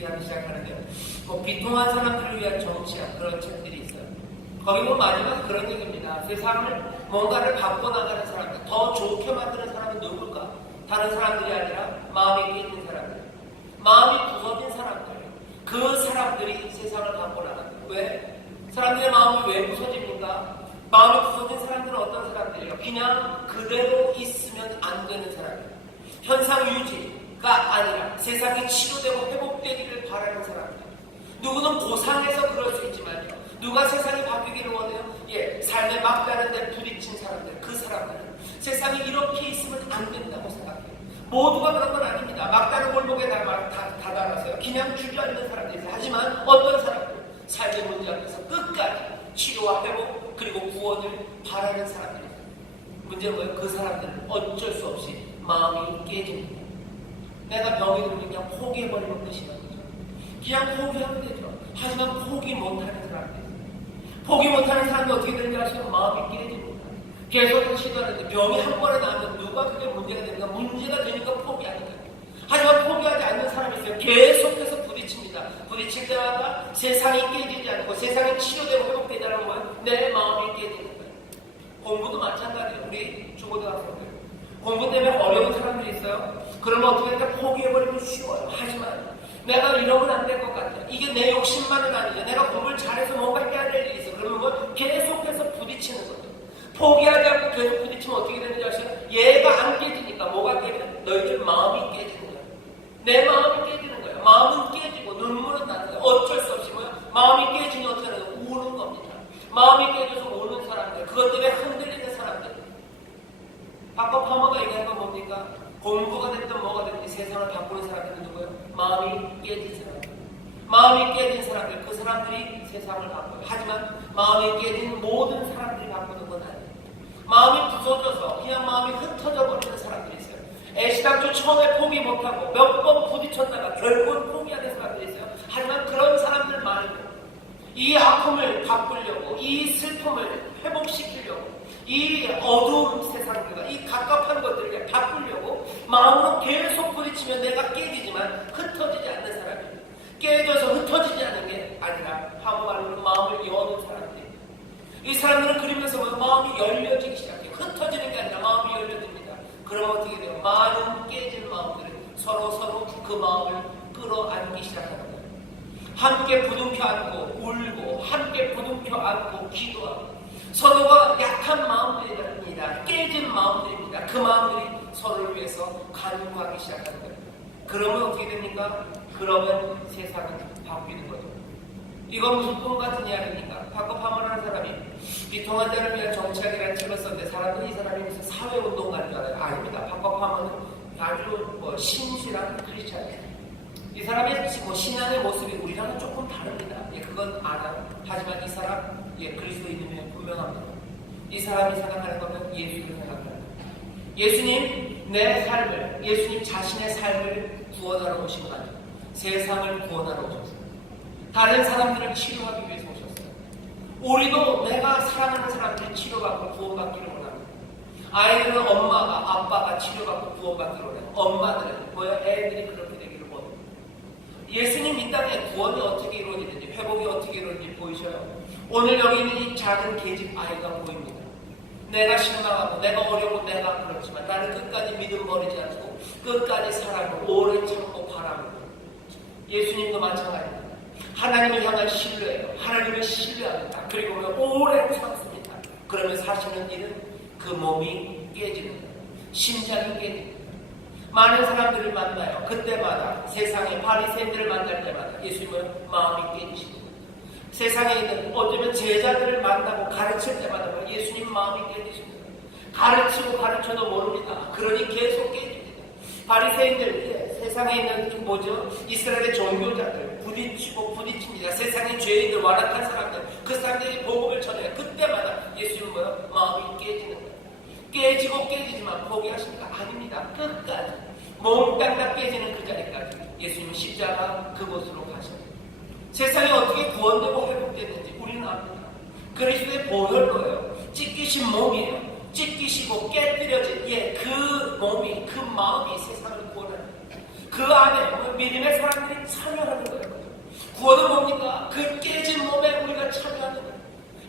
얘기하기 시작하는데요. 뭐 비통한 사람들을 위한 정치야 그런 책들이 있어요. 거기 보면 마지막 그런 얘기입니다. 세상을 뭔가를 바꿔나가는 사람들, 더 좋게 만드는 사람은 누굴까? 다른 사람들이 아니라 마음이 깨진 사람들, 마음이 부서진 사람들, 그 사람들이 세상을 바꿔나간다. 왜? 사람들의 마음이 왜 부서집니까? 마음이 부서진 사람들은 어떤 사람들이에요? 그냥 그대로 있으면 안 되는 사람이에요. 현상 유지가 아니라 세상이 치료되고 회복되기를 바라는 사람들. 누구는 고상해서 그럴 수 있지만요. 누가 세상이 바뀌기를 원해요? 예, 삶에 막다른데 부딪힌 사람들, 그 사람들은 세상이 이렇게 있으면 안 된다고 생각해요. 모두가 그런 건 아닙니다. 막다른 골목에 다, 다, 다다라서요. 그냥 주저앉는 사람들이 있어요. 하지만 어떤 사람들, 삶의 문제 앞에서 끝까지 치료와 회복, 그리고 구원을 바라는 사람들이 있어요. 문제는 뭐예요? 그 사람들은 어쩔 수 없이 마음이 깨집니다. 내가 병이 들면 그냥 포기해버리는 뜻이거든요. 그냥 포기하면 되죠. 하지만 포기 못하는 사람들. 포기 못하는 사람이 어떻게 되는지 아시면 마음이 깨집니다. 계속 시도하는데 병이 한 번에 나면 누가 그게 문제가 되니까 문제가 되니까 포기하는 거예요. 하지만 포기하지 않는 사람이 있어요. 계속해서 부딪힙니다. 부딪힐 때마다 세상이 깨지지 않고 세상이 치료되고 회복되지 않는 거예요. 내 마음이 깨지는 거예요. 공부도 마찬가지예요. 우리 중고등학생들. 공부 때문에 어려운 사람들이 있어요. 그러면 어떻게 될까 포기해버리면 쉬워요. 하지만 내가 이러면 안 될 것 같아. 이게 내 욕심만은 아니죠. 내가 공부를 잘해서 뭔가 해야 될 일이 있어. 그러면 뭐 계속해서 부딪히는 거죠. 포기하지 않고 계속 부딪히면 어떻게 되는지 아시나요? 얘가 안 깨지니까 뭐가 깨져? 너희들 마음이 깨지는 거야. 내 마음이 깨지는 거야. 마음은 깨지고 눈물은 나는 거야. 어쩔 수 없이 뭐야? 마음이 깨지면 어떻게 하는 거야? 우는 겁니다. 마음이 깨져서 우는 사람들, 그것 때문에 흔들리는 사람들. 아까 파머가 얘기한 건 뭡니까? 공부가 됐든 뭐가 됐든 세상을 바꾸는 사람들은 누구예요? 마음이 깨진 사람들. 마음이 깨진 사람들, 그 사람들이 세상을 바꿔요. 하지만 마음이 깨진 모든 사람들이 바꾸는 건 아니에요. 마음이 부서져서 그냥 마음이 흩어져 버리는 사람들이 있어요. 애시당초 처음에 포기 못하고 몇 번 부딪혔다가 결국은 포기하는 사람들이 있어요. 하지만 그런 사람들 말고 이 아픔을 바꾸려고 이 슬픔을 회복시키려고 이 어두운 세상들과 이 갑갑한 것들을 바꾸려고 마음으로 계속 부딪히면 내가 깨지지만 흩어지지 않는 사람이에요. 깨져서 흩어지지 않는 게 아니라 한말로 마음을 여는 사람들이 이 사람들은 그리면서 뭐 마음이 열려지기 시작해요. 흩어지는 게 아니라 마음이 열려집니다. 그러면 어떻게 돼요? 많은 깨진 마음들은 서로 서로 그 마음을 끌어안기 거예요. 함께 부둥켜 안고 울고 함께 부둥켜 안고 기도하고 서로가 약한 마음들입니다. 깨진 마음들입니다. 그 마음들이 서로를 위해서 간구하기 시작하는 거예요. 그러면 어떻게 됩니까? 그러면 세상은 바뀌는 거죠. 이건 무슨 꿈 같은 이야기입니까? 바꿔 파문하는 사람이 비통한 자를 위한 정치학이라는 책을 썼는데 사람들이 이 사람이 무슨 사회운동가인 줄 알아요. 아닙니다. 바꿔 파문은 아주 뭐 신실한 크리스찬이에요. 이 사람의 뭐 신앙의 모습이 우리랑은 조금 다릅니다. 예, 그건 알아요. 하지만 이 사람 예, 그리스도인이면 분명합니다. 이 사람이 생각하는 거는 예수를 거예요. 예수님 내 삶을 예수님 자신의 삶을 구원하러 오신 거 아니에요. 세상을 구원하러 오셨어요. 다른 사람들을 치료하기 위해서 오셨어요. 우리도 내가 사랑하는 사람들이 치료받고 구원받기를 원합니다. 아이들은 엄마가 아빠가 치료받고 구원받기를 원해요. 엄마들은 뭐야 애들이 그렇게 되기를 원해요. 예수님 이 땅에 구원이 어떻게 이루어지는지 회복이 어떻게 이루어지는지 보이셔요. 오늘 여기 있는 이 작은 계집 아이가 보입니다. 내가 실망하고 내가 어려고 내가 그렇지만 나는 끝까지 믿음 버리지 않고 끝까지 사랑을 오래 참고 바라보고 예수님도 마찬가지입니다. 하나님을 향한 신뢰예요. 하나님을 신뢰합니다. 그리고 오래 참습니다. 그러면 사시는 일은 그 몸이 깨지는 거예요. 심장이 깨집니다. 많은 사람들을 만나요. 그때마다 세상의 바리새인들을 만날 때마다 예수님은 마음이 깨지십니다. 세상에 있는 어쩌면 제자들을 만나고 가르칠 때마다 예수님 마음이 깨지십니다. 가르치고 가르쳐도 모릅니다. 그러니 계속 깨집니다. 바리새인들 예, 세상에 있는 그 뭐죠? 이스라엘의 종교자들 부딪히고 부딪힙니다. 세상의 죄인들 완악한 사람들 그 사람들이 복음을 전해요. 그때마다 예수님은 뭐요? 마음이 깨지는 거예요. 깨지고 깨지지만 포기하십니까? 아닙니다. 끝까지 몽땅 다 깨지는 그 자리까지 예수님은 십자가 그곳으로 가셔요. 세상이 어떻게 구원되고 회복됐는지 우리는 압니다. 그리스도의 보혈로예요. 찢기신 몸이에요. 찢기시고 깨뜨려진 예, 그 몸이 그 마음이 세상을 구원하는 그 안에 믿음의 사람들이 참여하는 거예요. 구원은 뭡니까? 그 깨진 몸에 우리가 참여하는 거예요.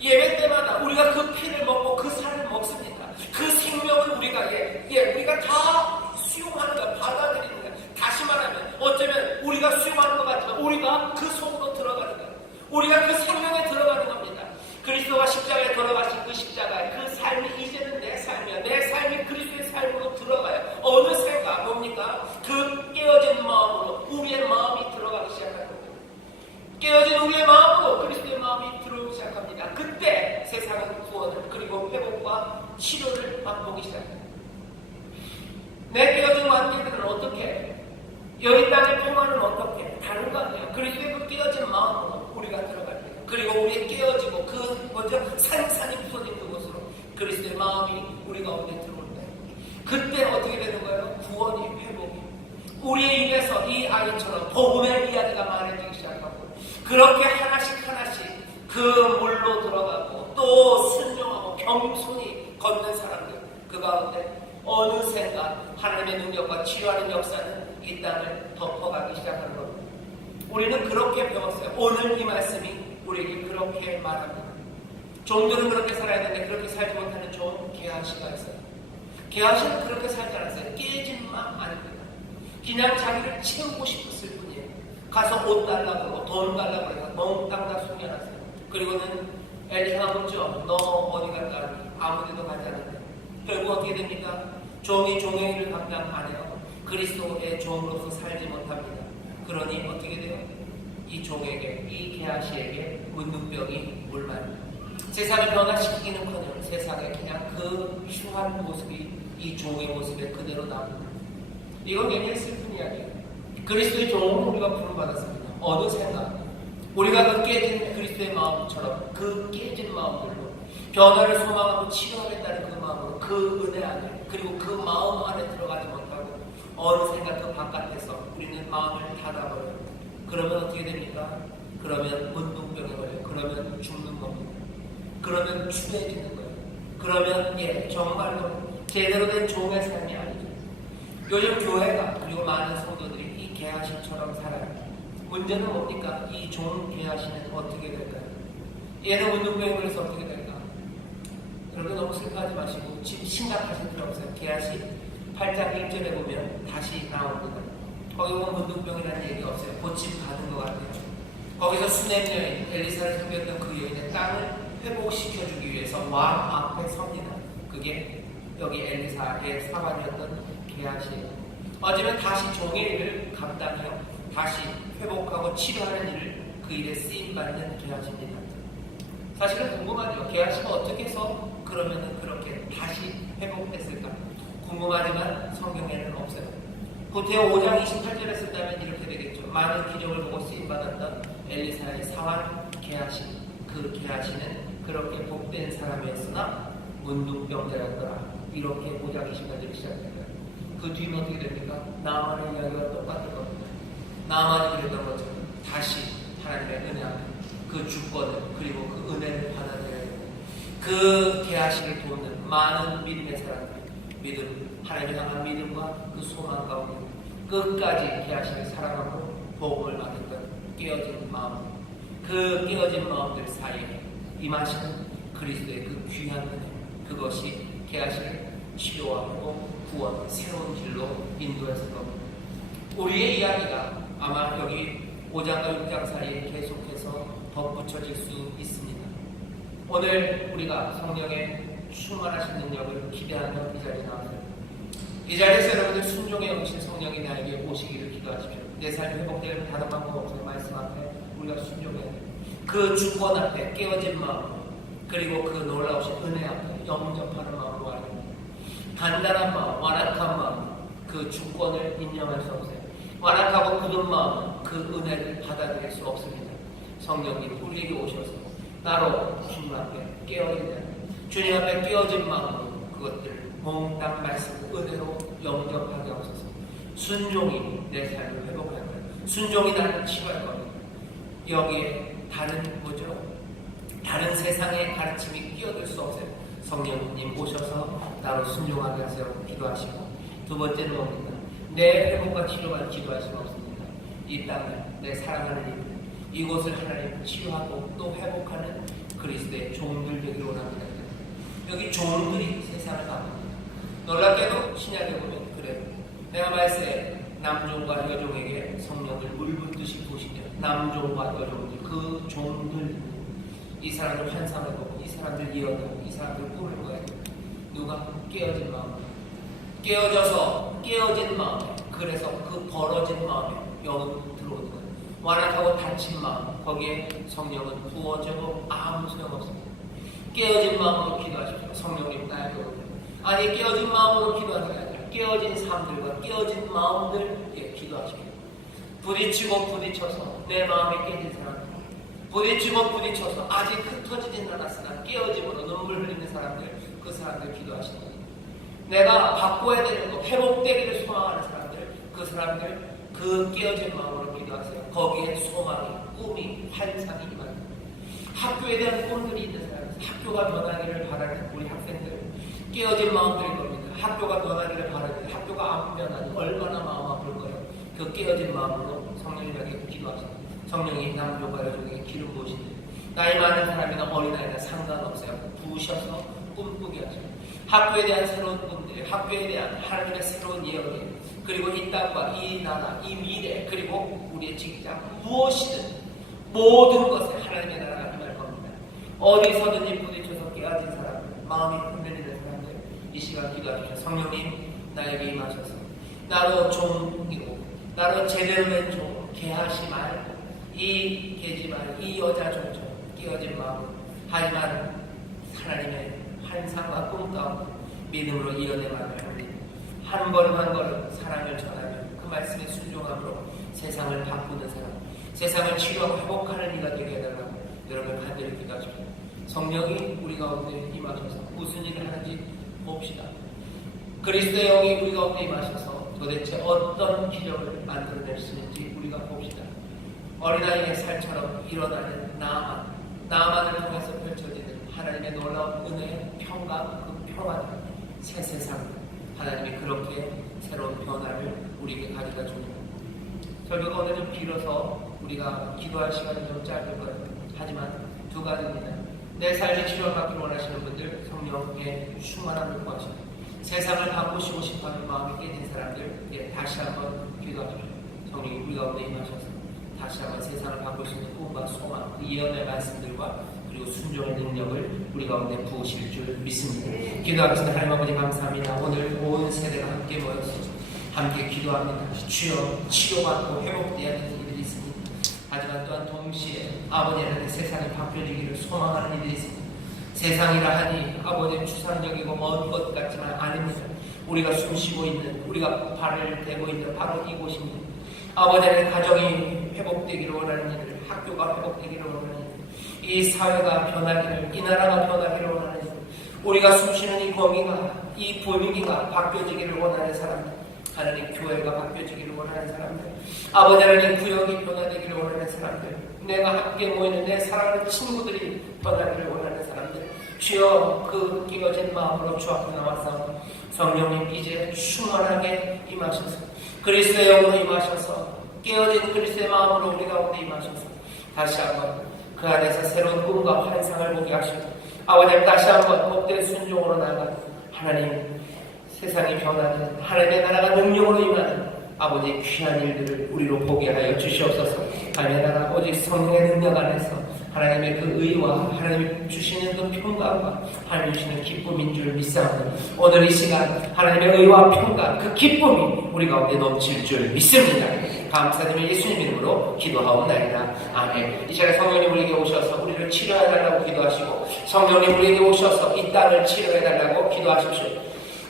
예배 때마다 우리가 그 피를 먹고 그 살을 먹습니다. 그 생명을 우리가 예, 예 우리가 다 수용하는 거 받아들이는 거 다시 말하면 어쩌면 우리가 수용하는 것 같지만 우리가 그 속으로 들어가는 거예요. 우리가 그 겁니다. 그리스도가 십자가에 돌아가신 그 십자가의 그 삶이 이제는 내 삶이야. 내 삶이 그리스도의 삶으로 들어가요. 어느새가 뭡니까? 그 깨어진 마음으로 우리의 마음이 들어가기 거예요. 깨어진 우리의 마음으로 그리스도의 마음이 들어오기 시작합니다. 그때 세상은 구원을 그리고 회복과 치료를 맛보기 시작합니다. 내 깨어진 관계들은 어떻게 여기 땅의 평화는 어떻게 다른 거 아니에요. 그리스도의 그 깨어진 마음으로 우리가 들어갈 때 그리고 우리의 깨어지고 그 먼저 산산이 부서진 그곳으로 그리스도의 마음이 우리 가운데 들어올 때 그때 어떻게 되는 거예요? 구원이 회복이 우리의 입에서 이 아이처럼 복음의 이야기가 말해지기 시작하고 그렇게 하나씩 하나씩 그 물로 들어가고 또 순종하고 겸손히 걷는 사람들 그 가운데 어느샌가 하나님의 능력과 치유하는 역사는 이 땅을 덮어가기 시작하는 겁니다. 우리는 그렇게 배웠어요. 오늘 이 말씀이 우리에게 그렇게 말합니다. 종들은 그렇게 살아야 되는데 그렇게 살지 못하는 종 게하시가 있어요. 게하시는 그렇게 살지 않았어요. 깨진 마음 아닙니다. 그냥 자기를 채우고 싶었을 뿐이에요. 가서 옷 달라고 그러고 돈 달라고 그래서 멍땅 다 숨겨놨어요. 그리고는 엘리사가 묻죠. 너 어디 갔다 왔니? 아무 데도 가지 않는데. 결국 어떻게 됩니까? 종이 종의 일을 감당 안 해요. 그리스도의 종으로서 살지 못합니다. 그러니 어떻게 돼요? 이 종에게, 이 게하시에게 문둥병이 물만 세상을 변화시키기는 커녕 세상에 그냥 그 흉한 모습이 이 종의 모습에 그대로 남습니다. 이건 굉장히 슬픈 이야기예요. 그리스도의 종으로 우리가 부름받았습니다. 어느샌가 우리가 그 깨진 그리스도의 마음처럼 그 깨진 마음들로 변화를 소망하고 치료하겠다는 그 마음으로 그 은혜 안에 그리고 그 마음 안에 들어가지 못하고 어느샌가 그 바깥에서 우리는 마음을 닫아버려요. 그러면 어떻게 됩니까? 그러면 문둥병에 걸려요. 그러면 죽는 겁니다. 그러면 추해지는 거예요. 그러면 예 정말로 제대로 된 종의 삶이 아니죠. 요즘 교회가 그리고 많은 성도들이 이 개하신처럼 살아요. 문제는 뭡니까? 이 종 개하신은 어떻게 될까요? 얘는 운동병에 걸려서 어떻게 될까? 여러분 너무 슬퍼하지 마시고 심각하실 필요 없어요. 개하시 8장 1절에 보면 다시 나옵니다. 거기 보면 문둥병이라는 얘기 없어요. 고침 받은 것 같아요. 거기서 수냄 여인, 엘리사를 섬겼던 그 여인의 땅을 회복시켜주기 위해서 왕 앞에 섭니다. 그게 여기 엘리사의 사관이었던 게하시예요. 어쩌면 다시 종의 일을 감당해요. 다시 회복하고 치료하는 일을 그 일에 쓰임받는 게하시입니다. 사실은 궁금하죠. 게하시가 어떻게 해서 그러면은 그렇게 다시 회복됐을까? 궁금하지만 성경에는 없어요. 구태여 5장 28절에 쓴다면 이렇게 되겠죠. 많은 기적을 보고 쓰임받았던 엘리사의 사환 게하시. 그 게하시는 그렇게 복된 사람이었으나 문둥병자였더라. 이렇게 5장 28절이 시작됩니다. 그 뒤는 어떻게 됩니까? 나만의 이야기가 똑같을 겁니다. 나만이 그랬던 것처럼 다시 하나님의 은혜 앞에 그 주권을 그리고 그 은혜를 받아들여야 됩니다. 그 계하시를 돕는 많은 믿음의 사람들이 믿음, 하나님을 향한 믿음과 그 소망 가운데 끝까지 계하시를 사랑하고 복음을 받았던 깨어진 마음 그 깨어진 마음들 사이에 임하시는 그리스도의 그 귀한 은혜 그것이 계하시를 치료하고 구원, 새로운 길로 인도했을 겁니다. 우리의 이야기가 아마 여기 5장과 6장 사이에 계속해서 덧붙여질 수 있습니다. 오늘 우리가 성령의 충만하신 능력을 기대하며 이 자리에 나왔어요. 이 자리에서 여러분들 순종의 영신 성령이 나에게 오시기를 기도하십시오. 내 삶이 회복되는 다른 방법 없어요. 말씀 앞에 우리가 순종해야 돼요. 그 주권 앞에 깨어진 마음 그리고 그 놀라우신 은혜 앞에 영접하는 마음으로 와야 됩니다. 단단한 마음, 완악한 마음 그 주권을 인정할 수 없어요. 완악하고 굳은 마음 그 은혜를 받아들일 수 없습니다. 성령님 우리에게 오셔서 따로 주님 앞에 깨어있는 주님 앞에 깨어진 마음으로 그것들 몽땅 말씀 은혜로 영접하게 하소서 순종이 내 삶을 회복할 거예요. 순종이 나를 치유할 겁니다. 여기에 다른 뭐죠? 다른 세상의 가르침이 끼어들 수 없어요. 성령님 오셔서 나로 순종하게 하세요. 기도하시고 두 번째는 뭡니까? 내 회복과 치료만 기도할 수는 없습니다. 이 땅을 내 사랑하는 이 이곳을 하나님 치유하고 또 회복하는 그리스도의 종들 되기를 원합니다. 여기 종들이 세상을 갑니다. 놀랍게도 신약에 보면 그래요. 내가 말세 남종과 여종에게 성령을 물붓듯이 부으시며 남종과 여종들 그 종들 이 사람들 환상을 보고 이 사람들 예언하고 이 사람들 꿈을 꿔야 돼. 누가 깨어진 마음 깨어져서 깨어진 마음에 그래서 그 벌어진 마음에 영은 들어오는 거예요. 완악하고 다친 마음 거기에 성령은 부어져도 아무 소용 없습니다. 깨어진 마음으로 기도하십시오. 성령님 나에게 오세요. 아니 깨어진 마음으로 기도하는 게 아니라 깨어진 삶들과 깨어진 마음들에 기도하십시오. 부딪히고 부딪혀서 내 마음에 깨진 부딪히고 부딪혀서 아직 흩어지진 않았으나 깨어짐으로 눈물 흘리는 사람들 그 사람들 기도하시는. 내가 바꿔야 되는 것, 회복되기를 소망하는 사람들, 그 사람들, 그 깨어진 마음으로 기도하세요. 거기에 소망이, 꿈이, 환상이 임합니다. 학교에 대한 꿈들이 있는 사람, 학교가 변하기를 바라는 우리 학생들, 깨어진 마음들인 겁니다. 학교가 변하기를 바라는 학교가 안 변하니 얼마나 마음 아플 거예요. 그 깨어진 마음으로 성령님에게 기도하세요. 성령이 남녀가 여종에게 기름 부으시는 나이 많은 사람이나 어린아이나 상관없어요. 부으셔서 꿈꾸게 하세요. 학교에 대한 새로운 꿈들, 학교에 대한 하나님의 새로운 예언들, 그리고 이 땅과 이 나라, 이 미래, 그리고 우리의 직장, 무엇이든 모든 것에 하나님의 나라가 임할 겁니다. 어디서든지 부딪혀서 깨어진 사람들, 마음이 흔들리는 사람들, 이 시간 기도하십시오. 성령님, 나에게 임하셔서 나로 종이고, 나로 제대로 된 종, 개하시 말고, 이 말고, 이 여자 종처럼 깨어진 마음, 하지만 하나님의 환상과 꿈 가운데 믿음으로 이어내 마음을 올리고 한 걸음 한 걸음 사랑을 전하며 그 말씀에 순종함으로 세상을 바꾸는 사람 세상을 치료하고 회복하는 이가 되게 해달라고 여러분 간절히 기도하십시오. 성령이 우리 가운데 임하셔서 무슨 일을 하는지 봅시다. 그리스도의 영이 우리 가운데 임하셔서 도대체 어떤 기적을 만들어낼 수 있는지 우리가 봅시다 어린아이의 살처럼 일어나는 나만 나만을 통해서 펼쳐지는 하나님의 놀라운 은혜의 평강 그 평화를 새 세상 하나님이 그렇게 새로운 변화를 우리에게 가져다 줍니다. 설교가 오늘 좀 길어서 우리가 기도할 시간이 좀 짧을 거예요. 하지만 두 가지입니다. 내 삶의 치료받기 원하시는 분들 성령의 충만함을 구하시고 세상을 바꾸시고 싶어하는 마음이 깨진 사람들 예, 다시 한번 기도하십시오. 성령이 우리 가운데 임하셔서 다 시 한번 세상을 바꿀 수 있는 꿈과 소망, 그 예언의 말씀들과 그리고 순종의 능력을 우리 가운데 부으실 줄 믿습니다. 기도하겠습니다. 하나님 아버지 감사합니다. 오늘 온 세대가 함께 모여서 함께 기도합니다. 주여 치료받고 회복되어야 되는 일들이 있습니다. 하지만 또한 동시에 아버지 하나님 세상이 바뀌어지기를 소망하는 일들이 있습니다. 세상이라 하니 아버지 추상적이고 먼 것 같지만 아닙니다. 우리가 숨쉬고 있는 우리가 발을 대고 있는 바로 이곳입니다. 아버지 하나님 가정이 회복되기를 원하는 일, 학교가 회복되기를 원하는 일, 이 사회가 변하기를, 이 나라가 변하기를 원하는 일, 우리가 숨쉬는 이 거기가, 이 분위기가 바뀌어지기를 원하는 사람들, 하나님 교회가 바뀌어지기를 원하는 사람들, 아버지 하나님 구역이 변화되기를 원하는 사람들, 내가 함께 모이는 내 사랑하는 친구들이 변하기를 원하는 사람들, 주여 그 끼어진 마음으로 주 앞에 나와서 성령님 이제 충만하게 임하셔서. 그리스도의 영으로 임하셔서. 깨어진 그리스도의 마음으로 우리 가운데 임하셔서 다시 한번 그 안에서 새로운 꿈과 환상을 보게 하시고 아버지 다시 한번 복들의 순종으로 나가 하나님 세상이 변하는 하나님의 나라가 능력으로 임하는 아버지 귀한 일들을 우리로 보게 하여 주시옵소서. 하나님의 나라 오직 성령의 능력 안에서 하나님의 그 의와 하나님이 주시는 그 평강과 하나님 주시는 기쁨인 줄 믿사오니 오늘 이 시간 하나님의 의와 평강 그 기쁨이 우리 가운데 넘칠 줄 믿습니다. 감사드리며 예수님 이름으로 기도하옵나이다. 아멘. 이 시간에 성령님 우리에게 오셔서 우리를 치료해달라고 기도하시고 성령님 우리에게 오셔서 이 땅을 치료해달라고 기도하십시오.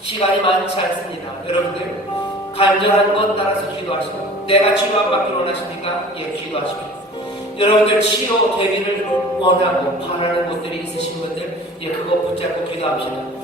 시간이 많지 않습니다. 여러분들 간절한 것 따라서 기도하시고 내가 치료한 받기를 원하십니까? 예, 기도하십시오. 여러분들 치료되기를 원하고 바라는 것들이 있으신 분들 예, 그거 붙잡고 기도합시다.